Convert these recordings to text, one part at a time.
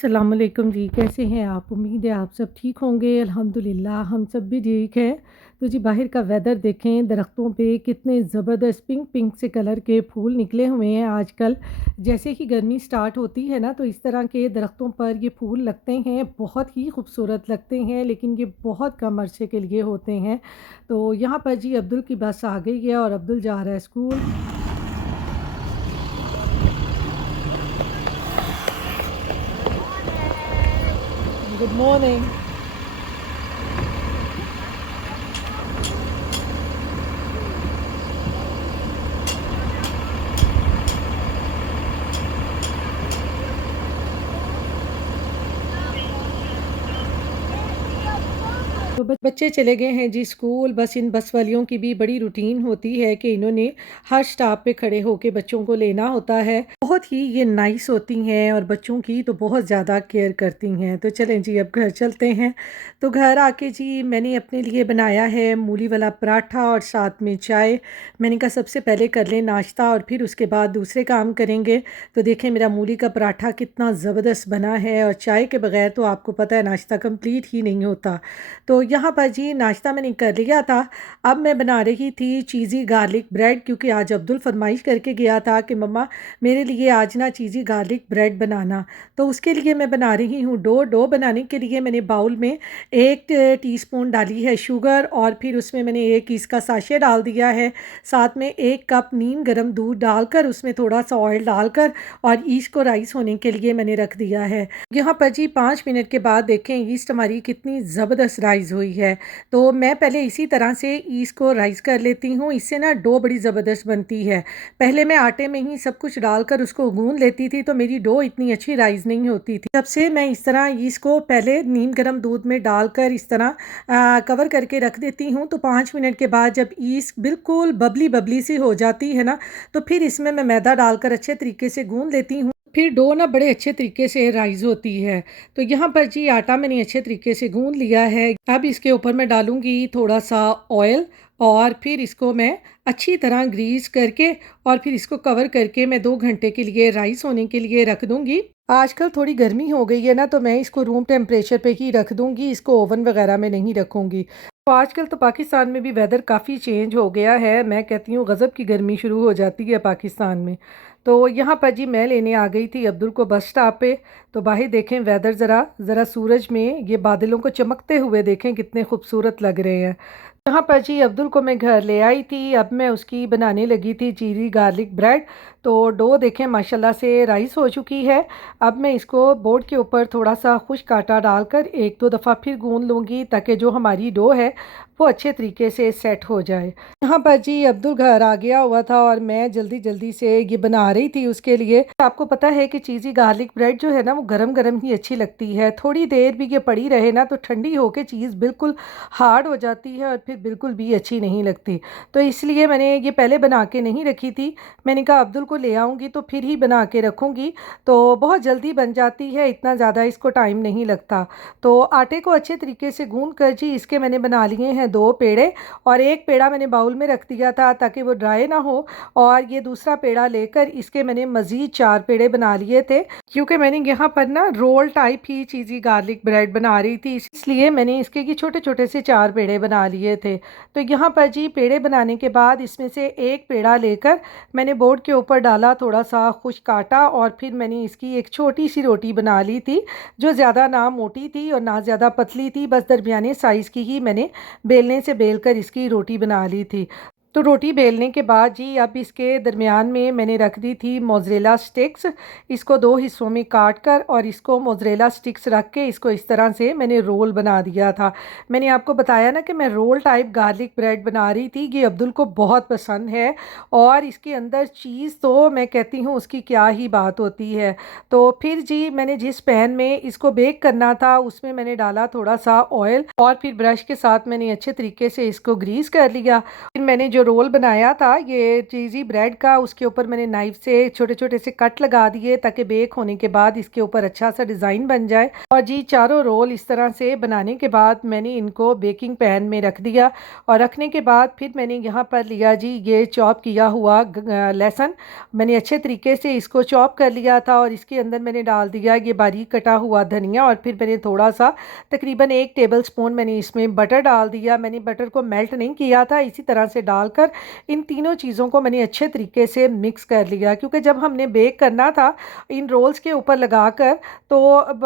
अस्सलाम वालेकुम जी, कैसे हैं आप? उम्मीद है आप सब ठीक होंगे। अल्हम्दुलिल्लाह हम सब भी ठीक हैं। तो जी बाहर का वेदर देखें, दरख्तों पे कितने ज़बरदस्त पिंक पिंक से कलर के फूल निकले हुए हैं आजकल। जैसे ही गर्मी स्टार्ट होती है ना, तो इस तरह के दरख्तों पर ये फूल लगते हैं, बहुत ही खूबसूरत लगते हैं, लेकिन ये बहुत कम अरसे के लिए होते हैं। तो यहाँ पर जी अब्दुल की बस आ गई है और अब्दुल जा रहा है स्कूल। Good morning. तो बच्चे चले गए हैं जी स्कूल। बस इन बस वालियों की भी बड़ी रूटीन होती है कि इन्होंने हर स्टॉप पे खड़े होके बच्चों को लेना होता है। बहुत ही ये नाइस होती हैं और बच्चों की तो बहुत ज़्यादा केयर करती हैं। तो चलें जी अब घर चलते हैं। तो घर आके जी मैंने अपने लिए बनाया है मूली वाला पराठा और साथ में चाय। मैंने कहा सबसे पहले कर लें नाश्ता और फिर उसके बाद दूसरे काम करेंगे। तो देखें मेरा मूली का पराठा कितना ज़बरदस्त बना है और चाय के बगैर तो आपको पता है नाश्ता कंप्लीट ही नहीं होता। तो यहाँ पर जी नाश्ता मैंने कर लिया था। अब मैं बना रही थी चीज़ी गार्लिक ब्रेड, क्योंकि आज अब्दुल फरमाइश करके गया था कि मम्मा मेरे लिए आज ना चीज़ी गार्लिक ब्रेड बनाना। तो उसके लिए मैं बना रही हूँ डो बनाने के लिए मैंने बाउल में 1 टीस्पून डाली है शुगर और फिर उसमें मैंने 1 इसका साशे डाल दिया है। साथ में 1 कप नीम गर्म दूध डालकर उसमें थोड़ा सा ऑयल डालकर और ईस्ट को राइस होने के लिए मैंने रख दिया है। यहाँ पर जी 5 मिनट के बाद देखें ईस्ट हमारी कितनी ज़बरदस्त राइस हुई है। तो मैं पहले इसी तरह से ईस्ट को राइस कर लेती हूँ, इससे ना डो बड़ी ज़बरदस्त बनती है। पहले मैं आटे में ही सब कुछ डालकर उसको गूंद लेती थी तो मेरी डो इतनी अच्छी राइस नहीं होती थी। तब से मैं इस तरह ईस्ट को पहले नीम गर्म दूध में डालकर इस तरह कवर करके रख देती हूँ। तो 5 मिनट के बाद जब ईस्ट बिल्कुल बबली बबली सी हो जाती है ना, तो फिर इसमें मैं मैदा डालकर अच्छे तरीके से गूंद लेती हूँ। फिर डो ना बड़े अच्छे तरीके से राइज़ होती है। तो यहाँ पर जी आटा मैंने अच्छे तरीके से गूंद लिया है। अब इसके ऊपर मैं डालूँगी थोड़ा-सा ऑयल और फिर इसको मैं अच्छी तरह ग्रीस करके और फिर इसको कवर करके मैं 2 घंटे के लिए राइस होने के लिए रख दूँगी। आजकल थोड़ी गर्मी हो गई है ना, तो मैं इसको रूम टेम्परेचर पे ही रख दूँगी, इसको ओवन वगैरह में नहीं रखूँगी। तो आजकल तो पाकिस्तान में भी वेदर काफ़ी चेंज हो गया है। मैं कहती हूँ गज़ब की गर्मी शुरू हो जाती है पाकिस्तान में। तो यहाँ पर जी मैं लेने आ गई थी अब्दुल को बस स्टॉप पे। तो बाहर देखें वेदर ज़रा ज़रा सूरज में ये बादलों को चमकते हुए देखें कितने खूबसूरत लग रहे हैं। यहाँ पर जी अब्दुल को मैं घर ले आई थी। अब मैं उसकी बनाने लगी थी चीज़ी गार्लिक ब्रेड। तो डो देखें माशाल्लाह से राइस हो चुकी है। अब मैं इसको बोर्ड के ऊपर थोड़ा सा खुश्क आटा डालकर 1-2 दफ़ा फिर गूंद लूँगी ताकि जो हमारी डो है वो अच्छे तरीके से सेट हो जाए। यहाँ पर जी अब्दुल घर आ गया हुआ था और मैं जल्दी जल्दी से ये बना रही थी उसके लिए। आपको पता है कि चीज़ी गार्लिक ब्रेड जो है ना वो गरम गरम ही अच्छी लगती है। थोड़ी देर भी ये पड़ी रहे ना तो ठंडी होकर चीज़ बिल्कुल हार्ड हो जाती है और फिर बिल्कुल भी अच्छी नहीं लगती। तो इसलिए मैंने ये पहले बना के नहीं रखी थी। मैंने कहा अब्दुल को ले आऊँगी तो फिर ही बना के रखूँगी। तो बहुत जल्दी बन जाती है, इतना ज़्यादा इसको टाइम नहीं लगता। तो आटे को अच्छे तरीके से गूंद कर जी इसके मैंने बना लिए हैं 2 पेड़े और 1 पेड़ा मैंने बाउल में रख दिया था ताकि वो ड्राई ना हो। और ये दूसरा पेड़ा लेकर इसके मैंने मज़ीद 4 पेड़े बना लिए थे, क्योंकि मैंने यहाँ पर ना रोल टाइप ही चीज़ी गार्लिक ब्रेड बना रही थी, इसलिए मैंने इसके की छोटे छोटे से 4 पेड़े बना लिए थे। तो यहाँ पर जी पेड़े बनाने के बाद इसमें से 1 पेड़ा लेकर मैंने बोर्ड के ऊपर डाला थोड़ा सा खुश्क आटा और फिर मैंने इसकी एक छोटी सी रोटी बना ली थी, जो ज़्यादा ना मोटी थी और ना ज़्यादा पतली थी, बस दरमियाने साइज़ की ही मैंने बेलने से बेलकर इसकी रोटी बना ली थी। तो रोटी बेलने के बाद जी अब इसके दरमियान में मैंने रख दी थी मोज़रेला स्टिक्स। इसको 2 हिस्सों में काट कर और इसको मोज़रेला स्टिक्स रख के इसको इस तरह से मैंने रोल बना दिया था। मैंने आपको बताया ना कि मैं रोल टाइप गार्लिक ब्रेड बना रही थी। ये अब्दुल को बहुत पसंद है और इसके अंदर चीज़ तो मैं कहती हूँ उसकी क्या ही बात होती है। तो फिर जी मैंने जिस पैन में इसको बेक करना था उसमें मैंने डाला थोड़ा सा ऑयल और फिर ब्रश के साथ मैंने अच्छे तरीके से इसको ग्रीस कर लिया। फिर मैंने जो जो रोल बनाया था ये चीज़ी ब्रेड का, उसके ऊपर मैंने नाइफ़ से छोटे-छोटे से कट लगा दिए ताकि बेक होने के बाद इसके ऊपर अच्छा सा डिज़ाइन बन जाए। और जी चारों रोल इस तरह से बनाने के बाद मैंने इनको बेकिंग पैन में रख दिया और रखने के बाद फिर मैंने यहाँ पर लिया जी ये चॉप किया हुआ लहसुन। मैंने अच्छे तरीके से इसको चॉप कर लिया था और इसके अंदर मैंने डाल दिया ये बारीक कटा हुआ धनिया और फिर मैंने थोड़ा सा तकरीबन 1 टेबलस्पून मैंने इसमें बटर डाल दिया। मैंने बटर को मेल्ट नहीं किया था, इसी तरह से डालकर इन तीनों चीज़ों को मैंने अच्छे तरीके से मिक्स कर लिया, क्योंकि जब हमने बेक करना था इन रोल्स के ऊपर लगाकर तो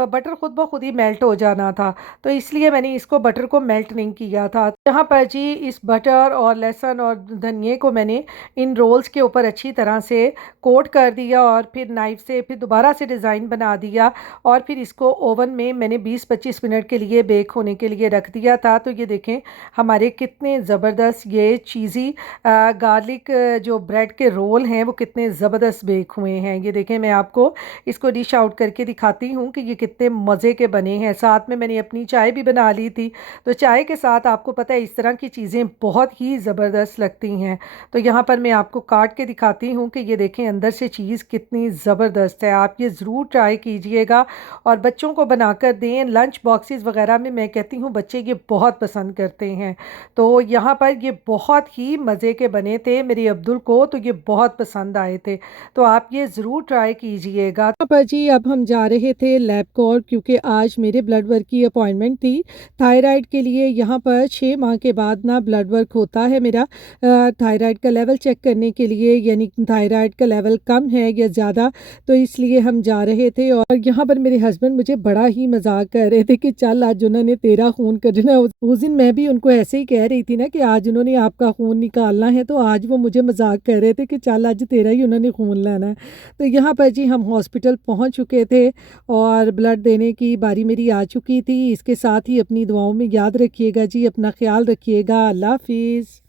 बटर खुद ब खुद ही मेल्ट हो जाना था, तो इसलिए मैंने इसको बटर को मेल्ट नहीं किया था। यहाँ पर जी इस बटर और लहसुन और धनिए को मैंने इन रोल्स के ऊपर अच्छी तरह से कोट कर दिया और फिर नाइफ़ से फिर दोबारा से डिज़ाइन बना दिया और फिर इसको ओवन में मैंने 20-25 मिनट के लिए बेक होने के लिए रख दिया था। तो ये देखें हमारे कितने ज़बरदस्त ये चीज़ी गार्लिक जो ब्रेड के रोल हैं वो कितने ज़बरदस्त बेक हुए हैं। ये देखें मैं आपको इसको डिश आउट करके दिखाती हूँ कि ये कितने मज़े के बने हैं। साथ में मैंने अपनी चाय भी बना ली थी, तो चाय के साथ आपको पता है इस तरह की चीज़ें बहुत ही ज़बरदस्त लगती हैं। तो यहाँ पर मैं आपको काट के दिखाती हूँ कि ये देखें अंदर से चीज़ कितनी ज़बरदस्त है। आप ये ज़रूर ट्राई कीजिएगा और बच्चों को बनाकर दें। लंच बॉक्सेस वगैरह में मैं कहती हूँ बच्चे ये बहुत पसंद करते हैं। तो यहाँ पर ये बहुत ही मज़े के बने थे, मेरे अब्दुल को तो ये बहुत पसंद आए थे, तो आप ये ज़रूर ट्राई कीजिएगा। यहाँ पर जी अब हम जा रहे थे लैबकोर, क्योंकि आज मेरे ब्लड वर्क की अपॉइंटमेंट थी थायराइड के लिए। यहाँ पर 6 माह के बाद ना ब्लड वर्क होता है मेरा थायराइड का लेवल चेक करने के लिए, यानी थायराइड का लेवल कम है या ज़्यादा, तो इसलिए हम जा रहे थे। और यहाँ पर मेरे हस्बैंड मुझे बड़ा ही मजाक कर रहे थे कि चल आज उन्होंने तेरा खून करना। उस दिन मैं भी उनको ऐसे ही कह रही थी ना कि आज उन्होंने आपका खून निकालना है, तो आज वो मुझे मजाक कर रहे थे कि चल आज तेरा ही उन्होंने खून लेना है। तो यहाँ पर जी हम हॉस्पिटल पहुँच चुके थे और ब्लड देने की बारी मेरी आ चुकी थी। इसके साथ ही अपनी दुआओं में याद रखिएगा जी, अपना ख्याल रखिएगा। अल्लाह हाफिज़।